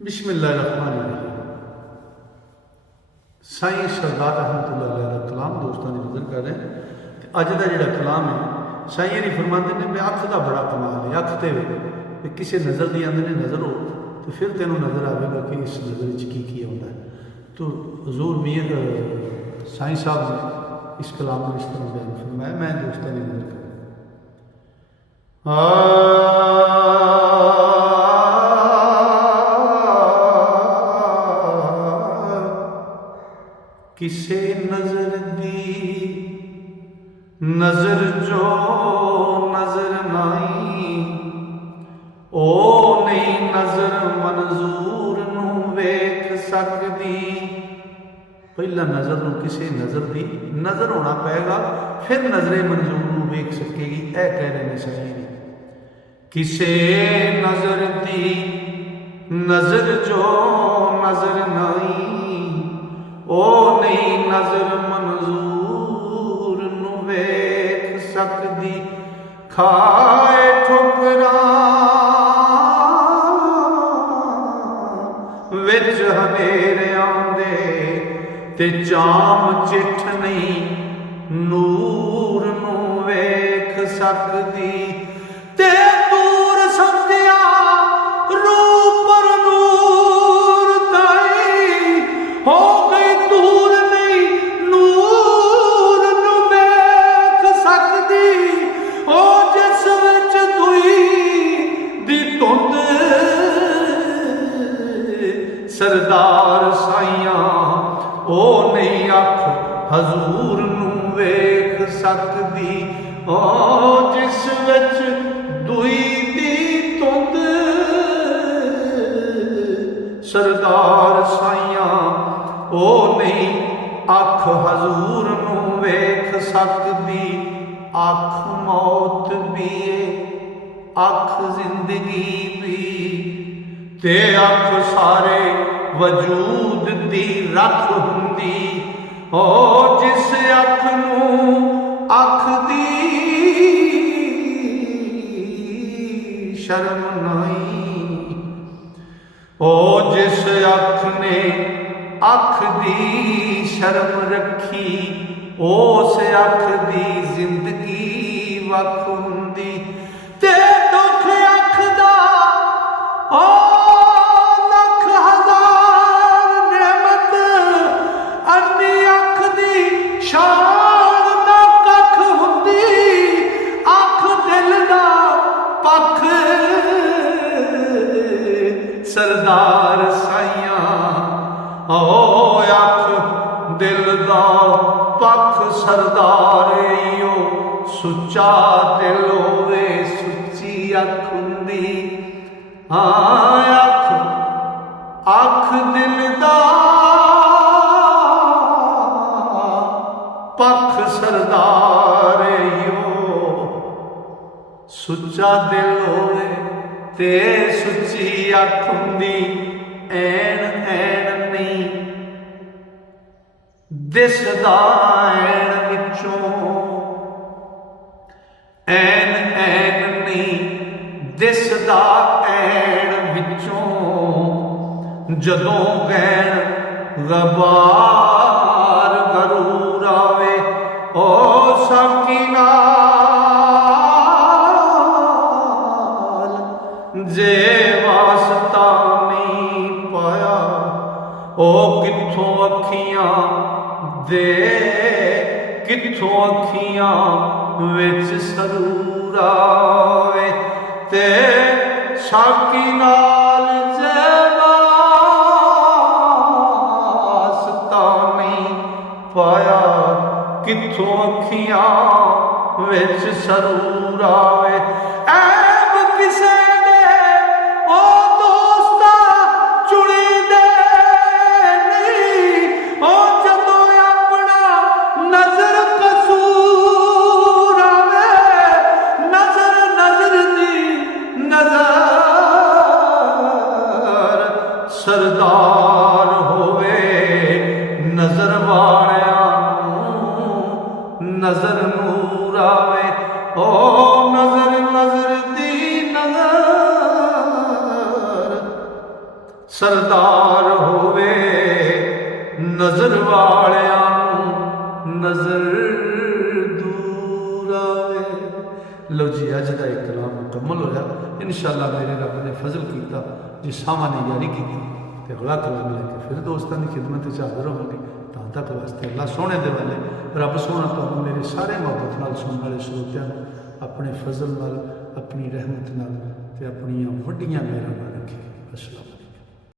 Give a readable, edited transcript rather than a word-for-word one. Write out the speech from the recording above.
बिस्मिल्लाहिर्रहमानिर्रहीम। साईं सरदार रहमतुल्लाह अलैह दा कलाम दोस्तों की नज़र कर रहे हैं। अज का जोड़ा कलाम है साईं जी फरमाते हैं भी अख का बड़ा कमाल है। अख तो भी किसी नज़र की आते नज़र हो तो फिर तेन नज़र आएगा कि इस नज़र की आता है। तो हजूर मियां साईं साहब ने इस कलाम में इस तरह बयान फरमाया। मैं दोस्तों की नज़र कर किसे नजर दी नजर जो नजर नाई ओ नहीं नजर मंजूर नू वेख सकदी। पहला नजर नू किसी नजर दी नजर होना पेगा फिर नजरे मंजूर नू वेख सकेगी। ऐ कह रहे हैं साईं जी किसे नजर दी नजर जो नजर नाई ओ नहीं नजर मंजूर नू वेख सकदी। खाए ठुकरां विच हनेरियां दे ते जाम चिट्ठ नहीं नूर नू वेख सकदी। ते दूर सत्या रूप पर नूर ताई हो गई दूर नहीं नूर नू वेख सकदी। ओ जिस विच दुई दी धुंद सरदार साइयां ओ नहीं अख हजूर नू वेख सकदी। ओ जिस विच दुई दी धुंद सरदार साइयां ओ नहीं अख हजूर नू वेख सकदी। अख मौत भी अख जिंदगी भी ते अख सारे वजूद दी रख हुंदी। ओ जिस अख नू अख दी शर्म नहीं ओ जिस अख ने अख दी शर्म रखी उस अख दी जिंदगी वख हुंदी। ते दुख अख दा ओ लख हजार नेमत अन्नी अख दी शान ना कख हुंदी। अख दिल दा पख सरदार साइयां ओ अख दिल दा पख सरदार इयो सुच्चा दिल होवे सुच्ची अख हुंदी। हाँ अख अख दिल दा पख सरदार इयो सुच्चा दिल होवे ते सुच्ची अख हुंदी। ऐन ऐन नहीं दिसदा ऐन विचों ऐन ऐन नहीं दिसदा ऐन विचों जदों गैन गबार गरूर आवे ओ साकी नाल जे वास्ता नहीं पाया ओ कित्थों अखियां दे कित्थों अखियां विच सरूर आवे। ते साकी नाल जे वास्ता नहीं पाया कित्थों अखियां विच सरूर आवे। ऐब किसे दे ओ दोस्ता चुनी दे नहीं ओ जदों अपना नजर कसूर आवे। नजर नजर दी नजर सरदार होवे नजर वालियां नजर नूर आवे। ओ नजर नजर दी नजर सरदार होवे नजर वालियां नजर दूर आवे। लो जी अज का एक कलाम मुकम्मल होया। इंशाअल्लाह मेरे रब ने फजल किया जी सामा ने जारी की तो अगला कलाम लेके फिर दोस्तों की खिदमत हाजिर होवांगे। तां तक वास्ते अल्लाह सोने दे वाले रब सोना तो मेरे सारे मोहब्बत नाल सुनने वाले श्रोतियां अपने फजल नाल अपनी रहमत नाल ते अपनी वड्डियां मेहरां नाल रखे। अस्सलाम।